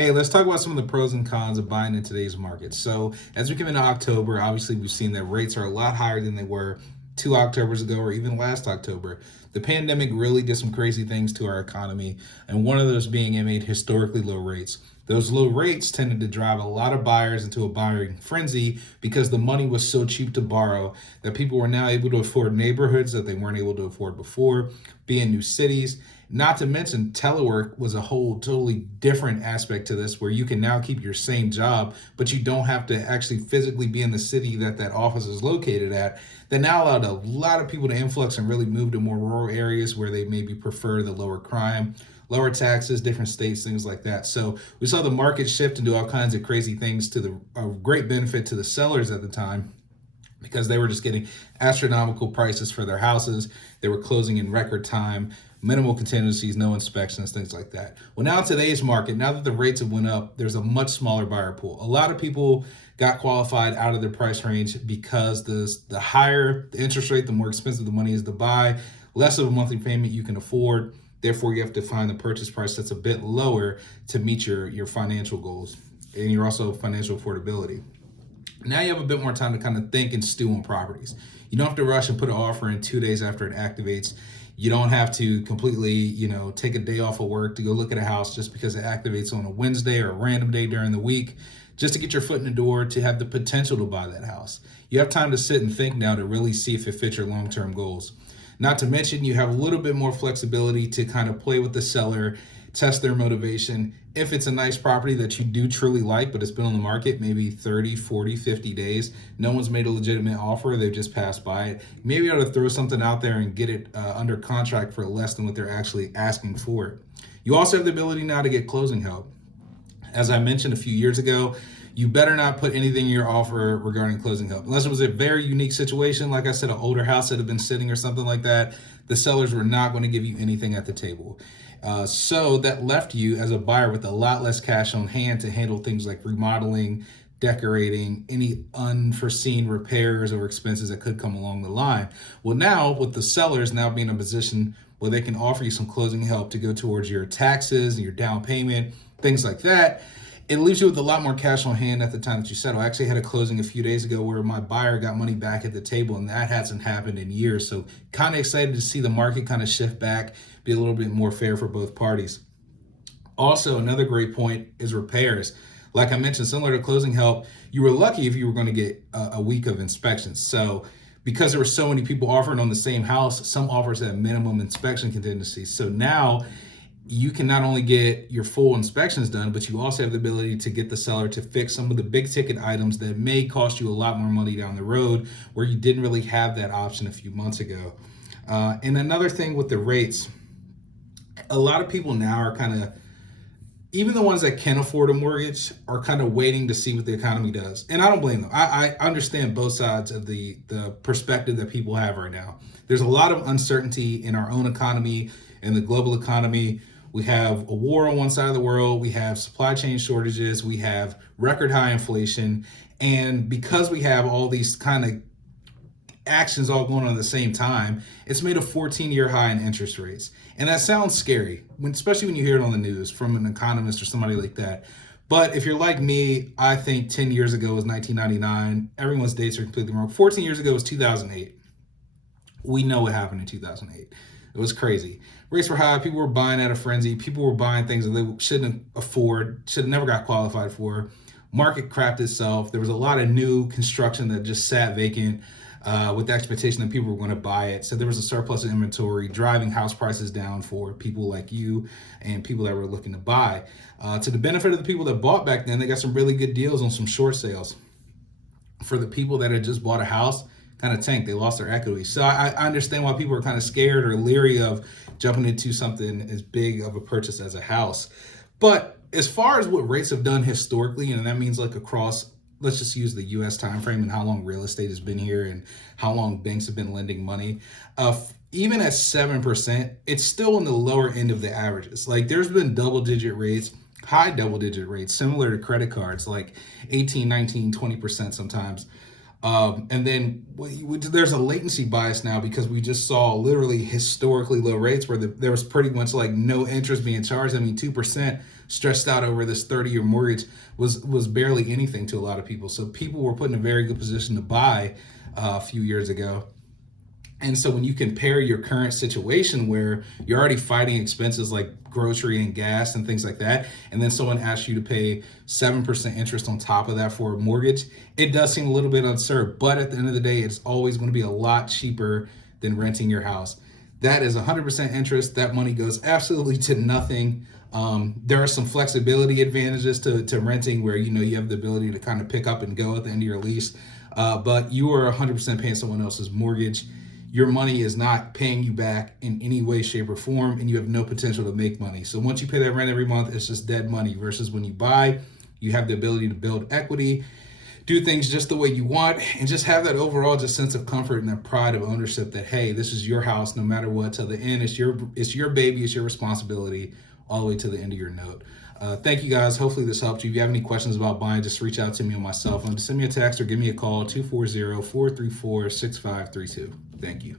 Hey, let's talk about some of the pros and cons of buying in today's market. So, as we come into October, obviously we've seen that rates are a lot higher than they were 2 Octobers ago or even last October. The pandemic really did some crazy things to our economy, and one of those being it made historically low rates. Those low rates tended to drive a lot of buyers into a buying frenzy because the money was so cheap to borrow that people were now able to afford neighborhoods that they weren't able to afford before, be in new cities. Not to mention, telework was a whole totally different aspect to this where you can now keep your same job, but you don't have to actually physically be in the city that that office is located at. That now allowed a lot of people to influx and really move to more rural areas where they maybe prefer the lower crime, lower taxes, different states, things like that. So we saw the market shift and do all kinds of crazy things to the a great benefit to the sellers at the time because they were just getting astronomical prices for their houses. They were closing in record time, minimal contingencies, no inspections, things like that. Well, now in today's market, now that the rates have went up, there's a much smaller buyer pool. A lot of people got qualified out of their price range because the higher the interest rate, the more expensive the money is to buy, less of a monthly payment you can afford. Therefore, you have to find the purchase price that's a bit lower to meet your financial goals and your also financial affordability. Now you have a bit more time to kind of think and stew on properties. You don't have to rush and put an offer in 2 days after it activates. You don't have to completely, take a day off of work to go look at a house just because it activates on a Wednesday or a random day during the week, just to get your foot in the door to have the potential to buy that house. You have time to sit and think now to really see if it fits your long-term goals. Not to mention, you have a little bit more flexibility to kind of play with the seller, test their motivation. If it's a nice property that you do truly like, but it's been on the market maybe 30, 40, 50 days, no one's made a legitimate offer, they've just passed by it, maybe you ought to throw something out there and get it under contract for less than what they're actually asking for it. You also have the ability now to get closing help. As I mentioned a few years ago, you better not put anything in your offer regarding closing help. Unless it was a very unique situation, like I said, an older house that had been sitting or something like that, the sellers were not going to give you anything at the table. So that left you as a buyer with a lot less cash on hand to handle things like remodeling, decorating, any unforeseen repairs or expenses that could come along the line. Well, now with the sellers now being in a position where they can offer you some closing help to go towards your taxes and your down payment, things like that, it leaves you with a lot more cash on hand at the time that you settle. I actually had a closing a few days ago where my buyer got money back at the table, and that hasn't happened in years. So kind of excited to see the market kind of shift back, be a little bit more fair for both parties. Also, another great point is repairs. Like I mentioned, similar to closing help, you were lucky if you were going to get a week of inspections. So because there were so many people offering on the same house, some offers had minimum inspection contingencies. So now you can not only get your full inspections done, but you also have the ability to get the seller to fix some of the big ticket items that may cost you a lot more money down the road where you didn't really have that option a few months ago. And another thing with the rates, a lot of people now are kind of, even the ones that can afford a mortgage are kind of waiting to see what the economy does. And I don't blame them. I understand both sides of the perspective that people have right now. There's a lot of uncertainty in our own economy and the global economy. We have a war on one side of the world. We have supply chain shortages. We have record high inflation. And because we have all these kind of actions all going on at the same time, it's made a 14-year high in interest rates. And that sounds scary, especially when you hear it on the news from an economist or somebody like that. But if you're like me, I think 10 years ago was 1999. Everyone's dates are completely wrong. 14 years ago was 2008. We know what happened in 2008. It was crazy. Rates were high. People were buying at a frenzy. People were buying things that they shouldn't afford, should have never got qualified for. Market crapped itself. There was a lot of new construction that just sat vacant with the expectation that people were going to buy it. So there was a surplus of inventory driving house prices down for people like you and people that were looking to buy. To the benefit of the people that bought back then, they got some really good deals on some short sales. For the people that had just bought a house, kind of tanked. They lost their equity. So I understand why people are kind of scared or leery of jumping into something as big of a purchase as a house. But as far as what rates have done historically, and that means like across, let's just use the US timeframe and how long real estate has been here and how long banks have been lending money. Even at 7%, it's still in the lower end of the averages. Like there's been double-digit rates, high double-digit rates, similar to credit cards, like 18, 19, 20% sometimes. And then there's a latency bias now because we just saw literally historically low rates where there was pretty much like no interest being charged. I mean, 2% stretched out over this 30-year mortgage was barely anything to a lot of people. So people were put in a very good position to buy a few years ago. And so when you compare your current situation where you're already fighting expenses like grocery and gas and things like that, and then someone asks you to pay 7% interest on top of that for a mortgage, it does seem a little bit absurd. But at the end of the day, it's always going to be a lot cheaper than renting your house. That is 100% interest. That money goes absolutely to nothing. There are some flexibility advantages to renting where you have the ability to kind of pick up and go at the end of your lease, but you are 100% paying someone else's mortgage. Your money is not paying you back in any way, shape, or form, and you have no potential to make money. So once you pay that rent every month, it's just dead money, versus when you buy, you have the ability to build equity, do things just the way you want, and just have that overall just sense of comfort and that pride of ownership that, hey, this is your house no matter what till the end. It's your baby, it's your responsibility all the way to the end of your note. Thank you guys. Hopefully this helped you. If you have any questions about buying, just reach out to me on my cell phone. Just send me a text or give me a call, 240-434-6532. Thank you.